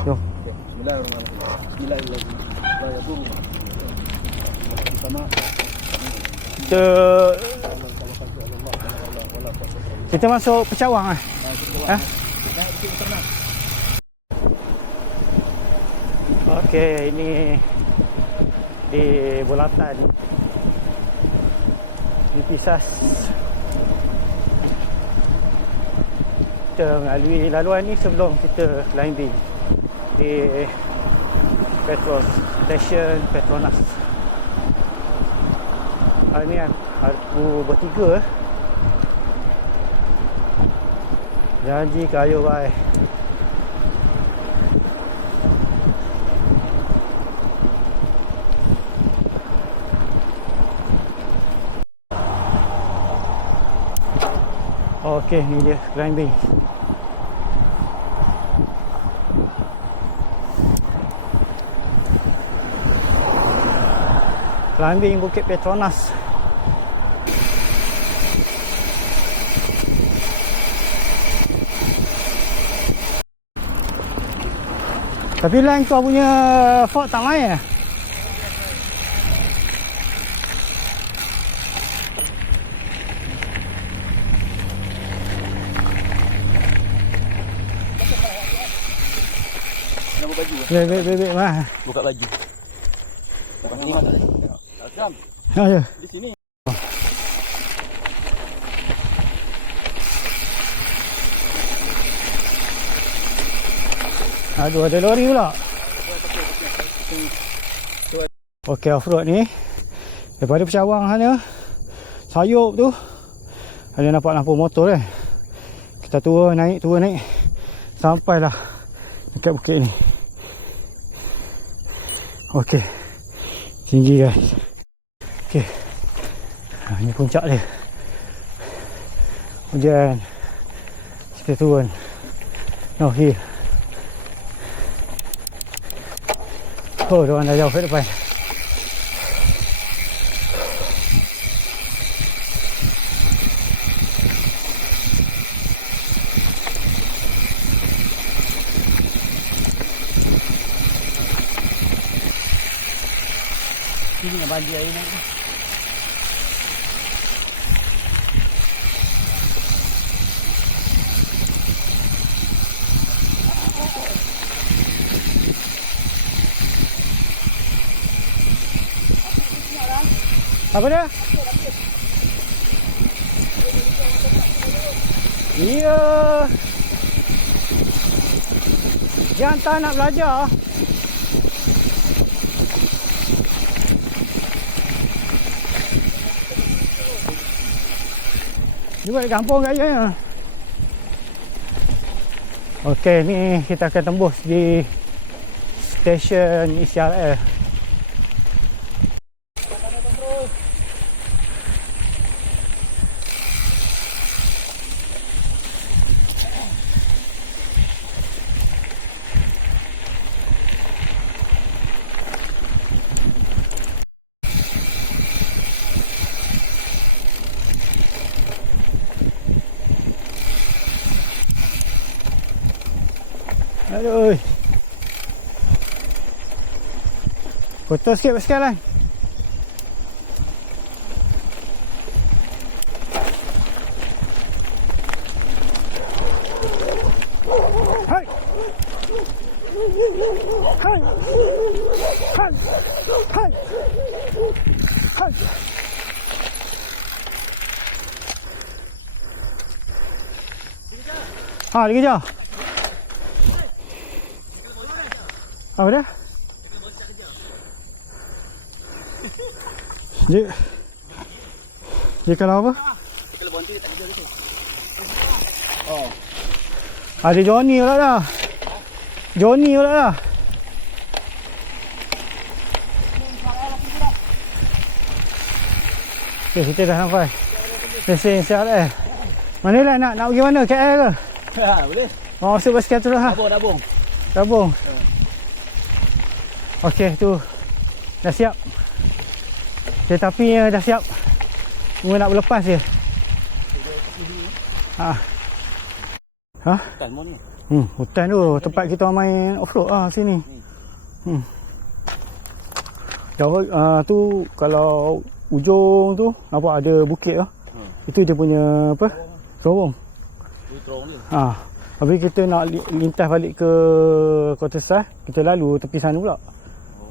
Jom. Bismillahirrahmanirrahim. Bismillahirrahmanirrahim. Sama. Kita masuk Pecawang ah. Okey, ini di Bulatan. Di Pisas. Kita melalui laluan ni sebelum kita climbing di petrol station Petronas. Ni kan aku bertiga janji kayu baik. Okey, ni dia climbing. Climbing Bukit Petronas. Tapi line kau punya fault tak main lah. Nak buka baju. Bebek mah. Buka baju. Buka ni mana? Jam. Ya. Di sini. Aduh, ada lori pula. Okey, off-road ni daripada Pecawang sana sayup tu ada nampak lampu motor kan. Kita turun naik sampailah dekat bukit ni. Okey, tinggi guys. Okey, ni puncak dia. Hujan, kita turun no hill. Oh, diorang dah jauh ke depan. Ini dengan banjir air ni. Apa dia? Iya. Jangan tak nak belajar. Juga di kampung kayaknya. Okey, ni kita akan tembus di stesen ECRL. Aduh. Kotor sikit sekarang. Hai. Hai. Hai. Hai. Hai. Ha, dikejar. Apa dia? Dia kalau apa? Kalau bonti tak ada gitu. Oh. Ada Johnny pula dah. Johnny pula dah. Okay, kita dah sampai stesen CRL. Mana lah nak pergi mana? KL ke? Ha, boleh. Oh, masuk basikal terus ha? Dabung. Okey, tu dah siap. Kereta apinya dah siap. Cuma nak berlepas je. Ha. Ha? Kan mon. Hutan tu tempat kita main off-road sini. Jauh tu kalau ujung tu nampak ada bukit tu. Itu dia punya apa? Terowong. Terowong ni. Habis kita nak lintas balik ke Kota Sas, kita lalu tepi sana pula.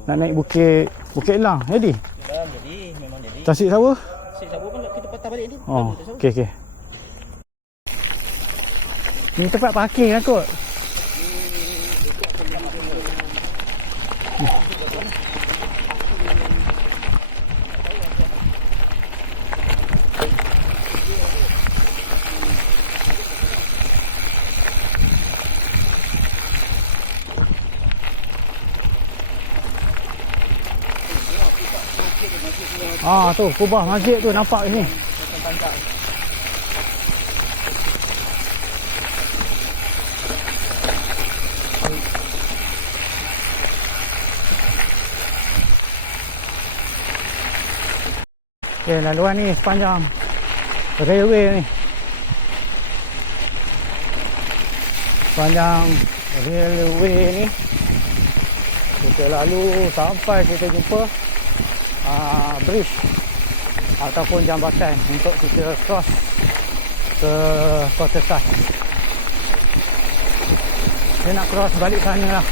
Nak naik bukit Elang. Jadi Memang jadi. Tasik Sawa? Tasik Sawa pun kita patah balik ni. Okey. Ni tempat parking lah kot. Tu kubah masjid tu nampak ni. Okay, laluan ni sepanjang railway ni. Sepanjang railway ni kita lalu sampai kita jumpa bridge ataupun jambatan untuk kita cross ke Kota Sas. Dia nak cross balik sana lah.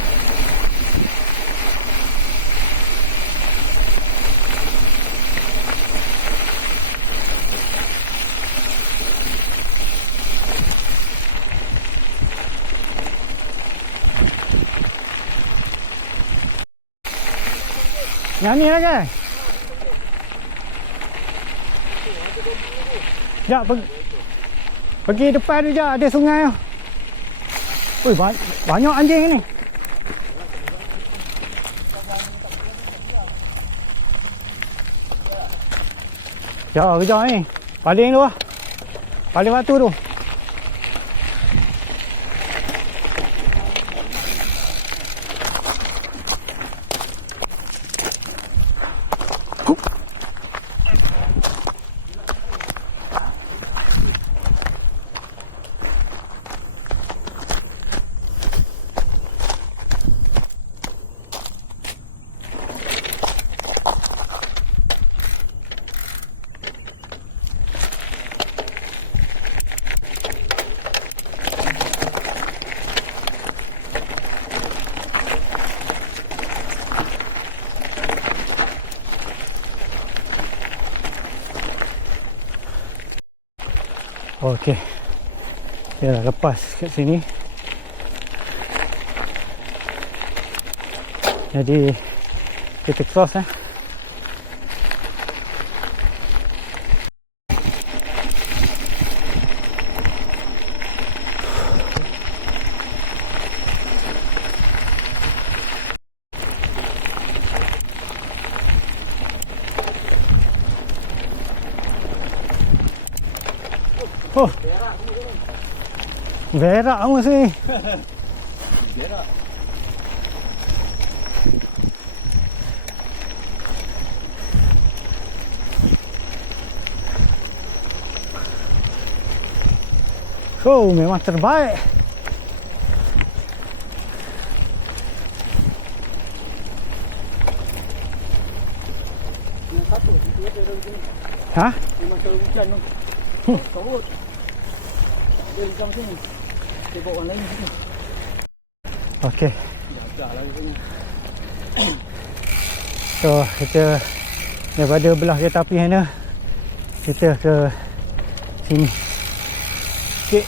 Yang ni lah kan? Ya, pergi depan tu je, ada sungai tu. Ui, banyak anjing ni. Ya, kejap ni. Paling tu lah. Paling batu tu. Okey. Ya, lepas kat sini. Jadi kita cross berak semua sini. Berak. Memang terbaik. Memang kalau hujan tu. Sorot. Dia hujan sini. Dia bawa orang lain sini. Okey. Agak lah sini. So, kita daripada belah kereta api sana, kita ke sini. Okey.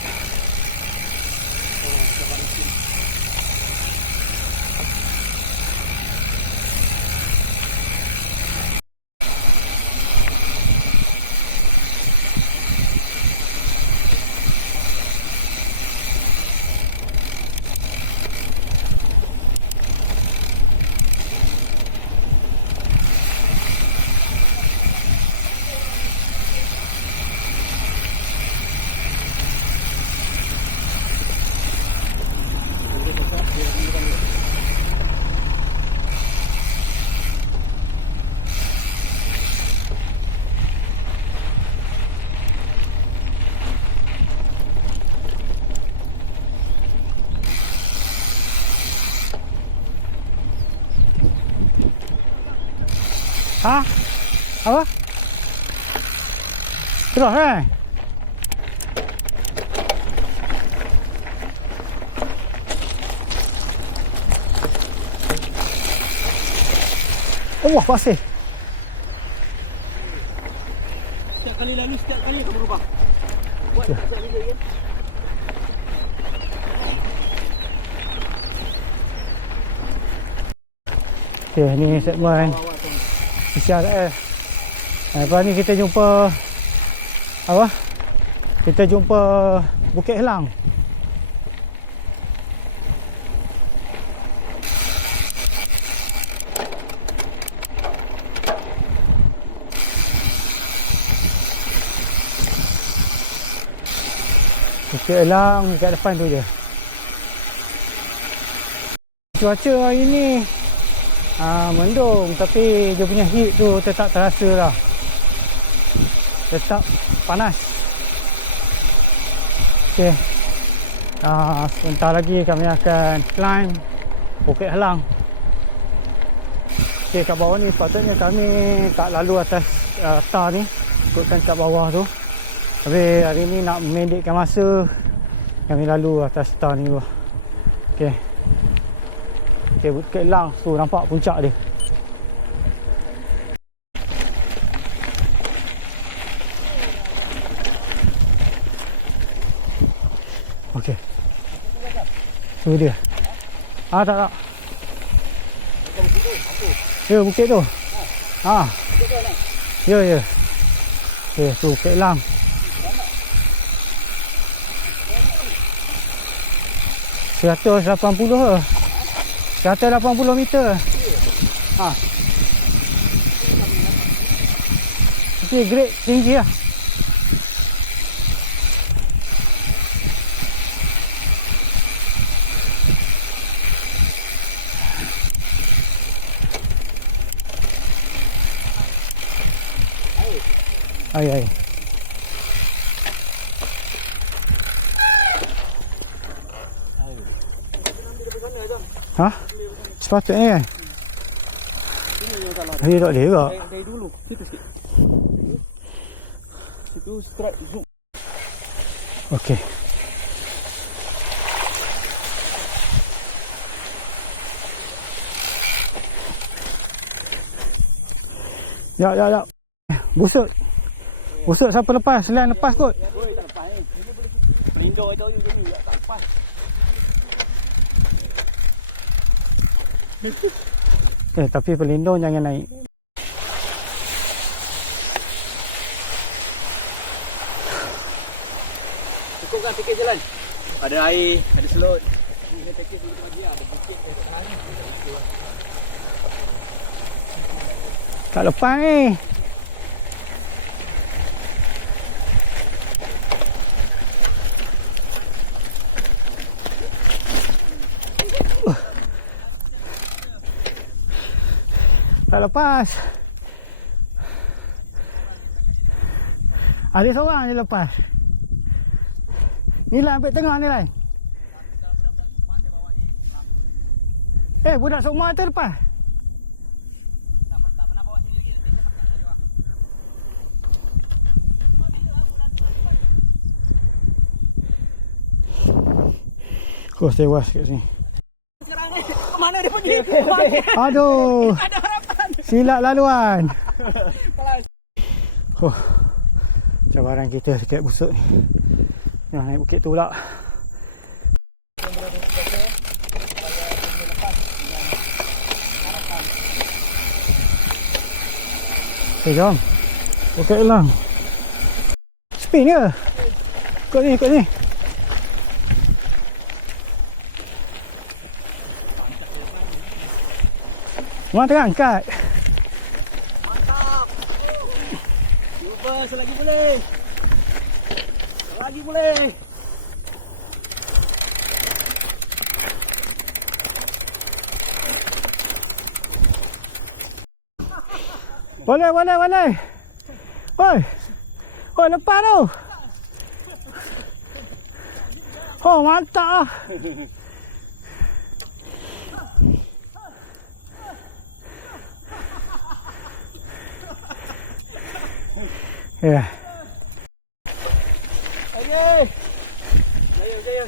Ha? Apa? Terus kan? Oh, pasir. Setiap kali lalu, setiap kali akan berubah. Buat setiap kali kan? Okay, ni segmen spesial lepas ni kita jumpa apa? Kita jumpa Bukit Helang. Bukit Helang dekat depan tu je. Cuaca hari ni mendung, tapi dia punya heat tu tetap terasa lah. Tetap panas. Okay, sebentar lagi kami akan climb Bukit Helang. Okay, kat bawah ni sepatutnya kami tak lalu atas tar ni, ikutkan kat bawah tu. Tapi hari ni nak memendekkan masa, kami lalu atas tar ni dulu. Okay, Bukit Helang tu nampak puncak dia. Okey. Tu dia. Tak. Ya, bukit tu. Ya. Okay, tu Bukit Helang. 180 ke? 180 meter. Okey, grade tinggi lah. Air. Sepatutnya kan? Dia tak boleh juga. Dari dulu, situ sikit. Situ strike zoom. Okey. Ya. Busuk siapa lepas? Selain lepas kot. Oi, tak lepas ni. Ini boleh pelindung aja juga ni, tak lepas. Tapi pelindung jangan naik. Cukupkan sikit jalan. Ada air, ada slot. Ini package kita bagi ada bukit dekat sana ni. Tak lepas ni. Tak lepas. Ada seorang je lepas. Ni lah ambil tengah ni lah. Budak semua tu lepas. Tak pernah bawa sini lagi. Kau tewas kat sini. Sekarang ni mana dia pergi? Aduh. Ada harapan. Silap laluan. Cabaran kita dekat busuk ni. Nak naik bukit tu pula. Jom. Bukit Helang. Spin ke? Ikut ni. Orang tengah angkat. Mantap. Cuba selagi boleh. Selagi boleh. Boleh. Oi, lepas tu. Oh, mantap. Ya. Okey. Jaya.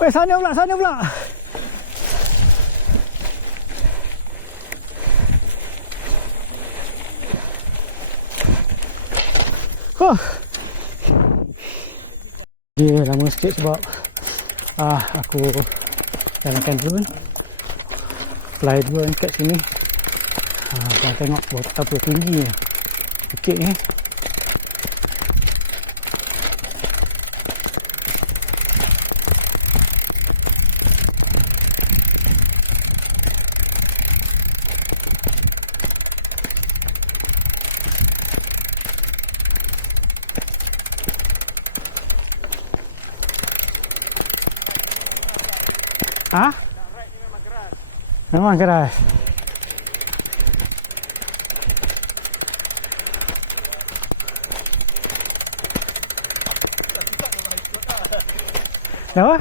Weh, sana pula. Huh. Dia lama sikit sebab aku jalankan drone. Fly drone kat sini. Korang tengok betapa tinggi bukit ni. Memang keras. Kenapa?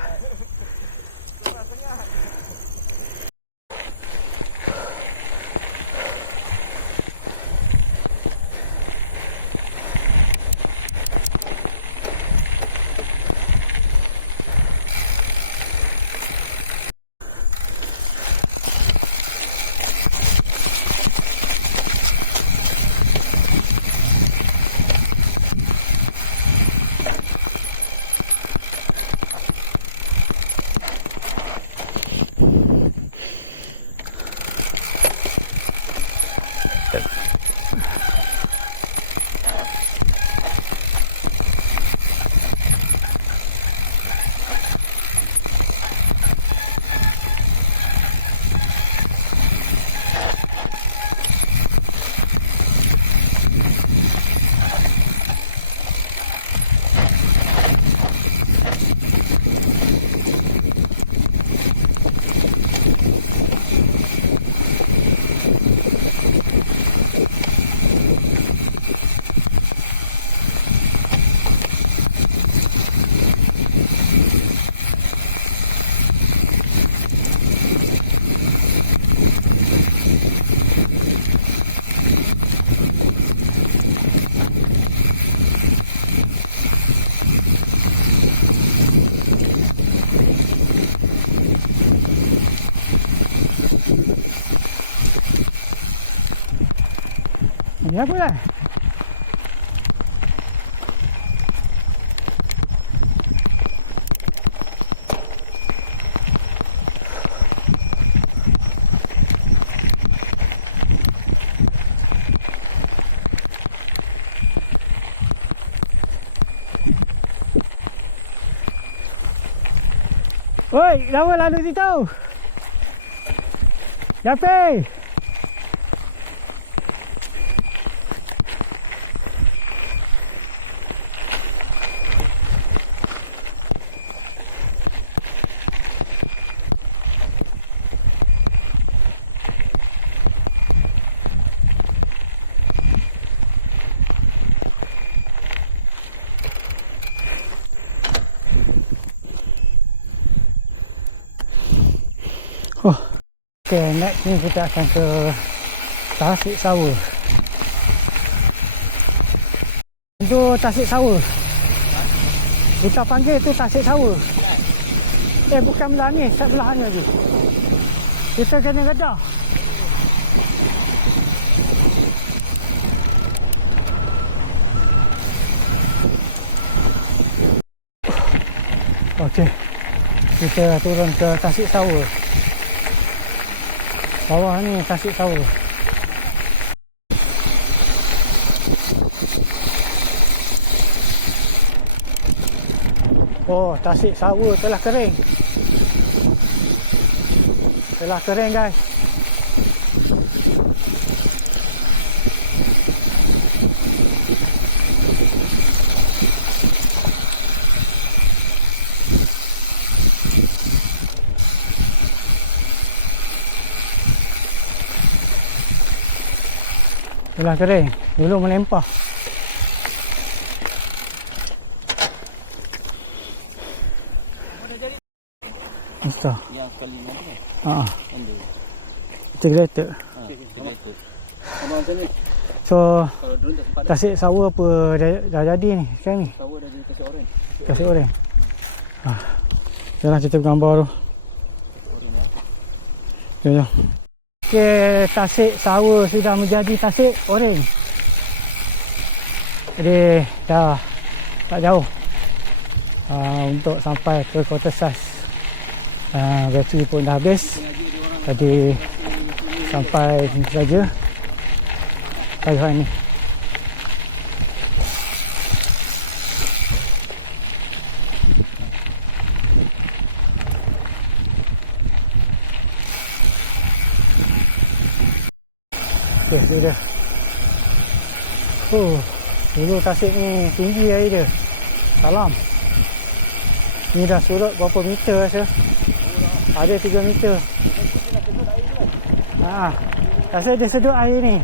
Ini apa dah? Oi, lama lalu situ. Japi. Okay, next ni kita akan ke Tasik Sawa. Itu Tasik Sawa. Kita panggil tu Tasik Sawa. Bukan belah ni, sebelah ni lagi. Kita kena Kedah. Okey. Kita turun ke Tasik Sawa. Bawah ni Tasik Sawa. Oh, Tasik Sawa telah kering. Telah kering, guys. Telah kering. Dulu melempah. Entah. Yang kali mana tu? Ha. Anda. Integrated. Integrated. Abang macam ni. So, Kalau drone tak sempat dah. tasik sawa apa dah jadi ni sekarang ni? Tahu dah jadi kasih orange. Kasih orang. Ha. Jangan kita gambar tu. Jom. Okey, tasik sawa sudah menjadi tasik oren. Jadi dah tak jauh. Untuk sampai ke Kota Sas. Bateri pun dah habis. Jadi sampai sini saja. Hari ni. Okey, sudah. Dulu tasik ni tinggi air dia. Salam. Ni dah surut berapa meter rasa? Ada 3 meter. Rasa dia sedut air ni.